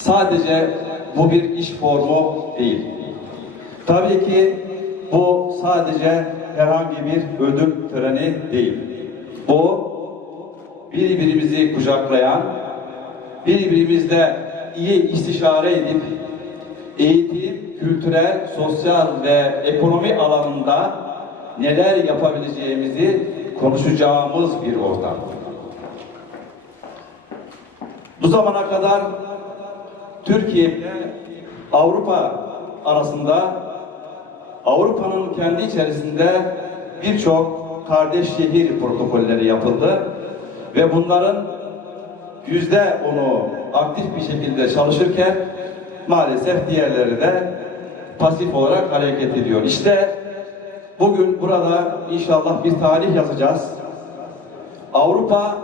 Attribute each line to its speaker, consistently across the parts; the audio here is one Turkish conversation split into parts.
Speaker 1: Sadece bu bir iş formu değil. Tabii ki bu sadece herhangi bir ödül töreni değil. Bu birbirimizi kucaklayan, birbirimizle iyi istişare edip eğitim, kültürel, sosyal ve ekonomi alanında neler yapabileceğimizi konuşacağımız bir ortam. Bu zamana kadar Türkiye ile Avrupa arasında Avrupa'nın kendi içerisinde birçok kardeş şehir protokolleri yapıldı ve bunların yüzde onu aktif bir şekilde çalışırken maalesef diğerleri de pasif olarak hareket ediyor. İşte bugün burada inşallah bir tarih yazacağız. Avrupa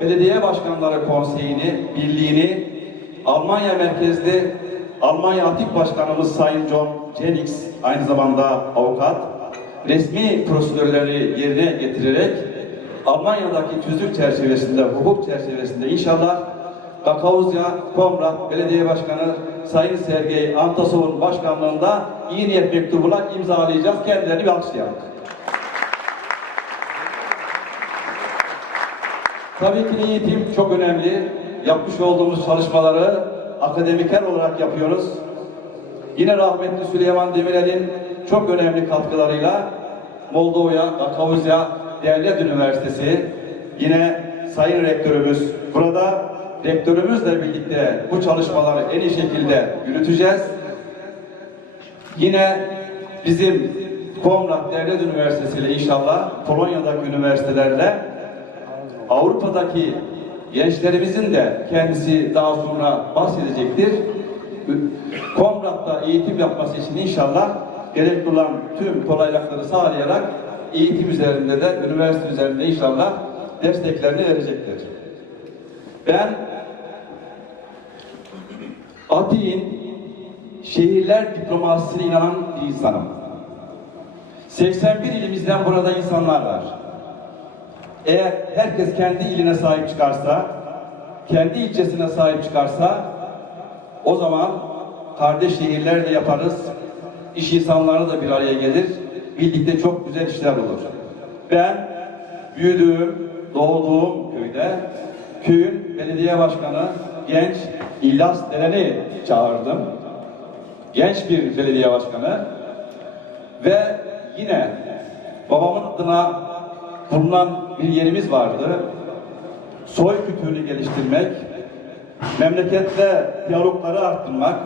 Speaker 1: Belediye Başkanları Konseyi'ni, birliğini Almanya merkezli Almanya Atik Başkanımız Sayın John Jennings, aynı zamanda avukat, resmi prosedürleri yerine getirerek Almanya'daki tüzük çerçevesinde, hukuk çerçevesinde inşallah Gakauzya Komrat Belediye Başkanı Sayın Sergey Antasov'un başkanlığında iyi niyet mektubuna imzalayacağız. Kendilerini bir alkışlayalım. Tabii ki eğitim çok önemli. Yapmış olduğumuz çalışmaları akademiker olarak yapıyoruz. Yine rahmetli Süleyman Demirel'in çok önemli katkılarıyla Moldova, Gakavuzya Devlet Üniversitesi, yine Sayın Rektörümüz, burada rektörümüzle birlikte bu çalışmaları en iyi şekilde yürüteceğiz. Yine bizim Komrat Devlet Üniversitesi ile inşallah Polonya'daki üniversitelerle Avrupa'daki gençlerimizin de kendisi daha sonra bahsedecektir. Komrat'ta eğitim yapması için inşallah gerekli olan tüm kolaylıkları sağlayarak eğitim üzerinde de üniversite üzerinde inşallah desteklerini verecektir. Ben Atik'in şehirler diplomasisine inanan bir insanım. 81 ilimizden burada insanlar var. Eğer herkes kendi iline sahip çıkarsa, kendi ilçesine sahip çıkarsa, o zaman kardeş şehirler de yaparız, iş insanları da bir araya gelir, birlikte çok güzel işler olur. Ben büyüdüğüm, doğduğum köyde, köyün belediye başkanı genç İlyas Deren'i çağırdım. Genç bir belediye başkanı ve yine babamın adına bulunan bir yerimiz vardı. Soy kültürünü geliştirmek, memlekette diyalogları arttırmak,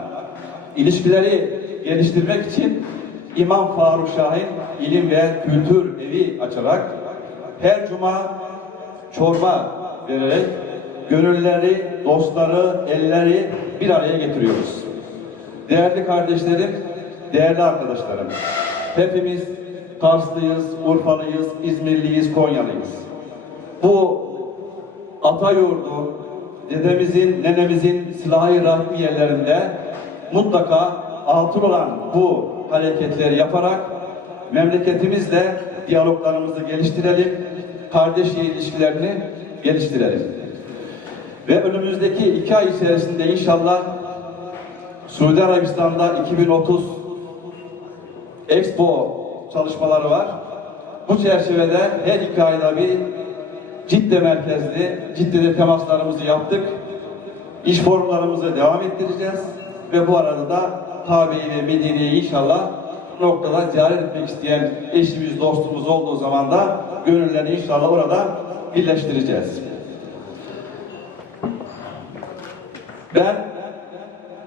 Speaker 1: ilişkileri geliştirmek için İmam Faruk Şahin İlim ve Kültür Evi açarak her cuma çorba vererek gönülleri, dostları, elleri bir araya getiriyoruz. Değerli kardeşlerim, değerli arkadaşlarım, hepimiz Karslıyız, Urfalıyız, İzmirliyiz, Konyalıyız. Bu ata yurdu, dedemizin, nenemizin silahı rahmi yerlerinde mutlaka atıl olan bu hareketleri yaparak memleketimizle diyaloglarımızı geliştirelim, kardeş ilişkilerini geliştirelim. Ve önümüzdeki iki ay içerisinde inşallah Suudi Arabistan'da 2030 Expo çalışmaları var. Bu çerçevede her iki ayda bir Cidde merkezli, Cidde'de temaslarımızı yaptık. İş forumlarımızı devam ettireceğiz. Ve bu arada da Kabe'yi ve Medine'yi inşallah noktada ziyaret etmek isteyen eşimiz, dostumuz olduğu zaman da gönüllerini inşallah orada birleştireceğiz. Ben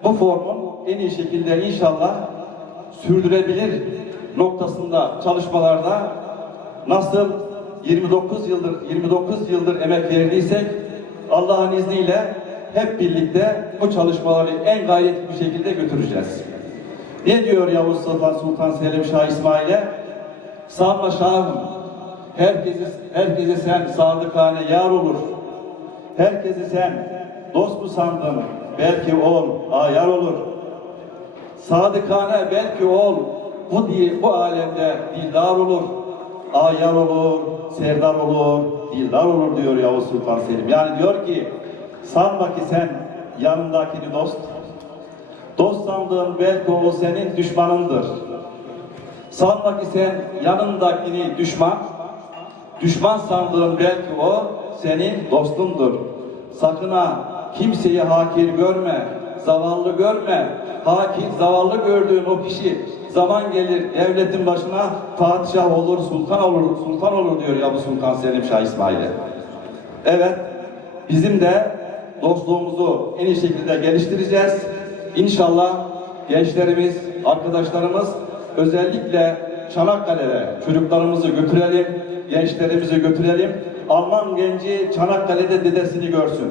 Speaker 1: bu formun en iyi şekilde inşallah sürdürebilir noktasında çalışmalarda nasıl 29 yıldır 29 yıldır emek verdiysek Allah'ın izniyle hep birlikte bu çalışmaları en gayretli bir şekilde götüreceğiz. Ne diyor Yavuz Sultan Sultan Selim Şah İsmail'e? Sanma Şahım, herkesi, herkese sen sadıkane yar olur. Herkesi sen dost mu sandın? Belki ol, ayar olur. Sadıkane belki ol, bu diye bu alemde dildar olur. Ayar olur, serdar olur, dildar olur diyor Yavuz Sultan Selim. Yani diyor ki sanma ki sen yanındakini dost, Dost sandığın belki o senin düşmanındır. Sanma ki sen yanındakini düşman, düşman sandığın belki o senin dostundur. Sakın ha kimseyi hakir görme, zavallı görme. Hakir, zavallı gördüğün o kişi zaman gelir devletin başına padişah olur, sultan olur, sultan olur diyor ya bu Sultan Selim Şah İsmail'e. Evet, bizim de dostluğumuzu en iyi şekilde geliştireceğiz. İnşallah gençlerimiz, arkadaşlarımız özellikle Çanakkale'de çocuklarımızı götürelim, gençlerimizi götürelim. Alman genci Çanakkale'de dedesini görsün.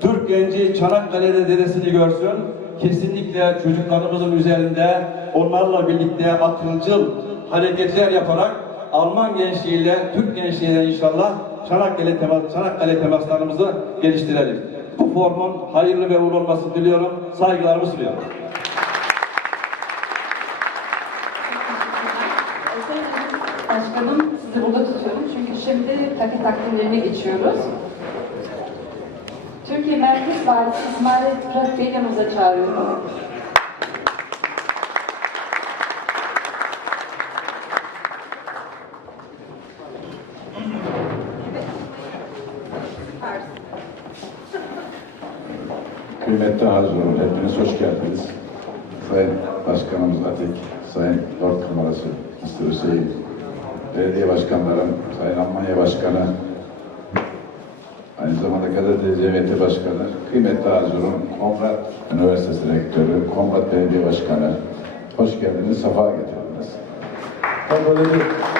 Speaker 1: Türk genci Çanakkale'de dedesini görsün. Kesinlikle çocuklarımızın üzerinde onlarla birlikte akılcıl hareketler yaparak Alman gençliğiyle, Türk gençliğiyle inşallah Çanakkale, temas, Çanakkale temaslarımızı geliştirelim. Bu formun hayırlı ve uğurlu olmasını diliyorum. Saygılarımı sunuyorum.
Speaker 2: Başkanım sizi burada tutuyorum çünkü şimdi takı takdimlerine geçiyoruz. Türkiye Merkez Valisi İsmail Fırat Bey yanımıza çağırıyorum.
Speaker 3: Kıymetli hazırlar, hepiniz hoş geldiniz. Sayın Başkanımız Atik, Sayın Lord Kamerası, Mr. Hüseyin, Belediye Başkanlarım, Sayın Almanya Başkanı, aynı zamanda Gazeteci Cemiyeti Başkanı, kıymetli hazırım, Konrad Üniversitesi Rektörü, Konrad Belediye Başkanı, hoş geldiniz, sefa getirdiniz. Tabii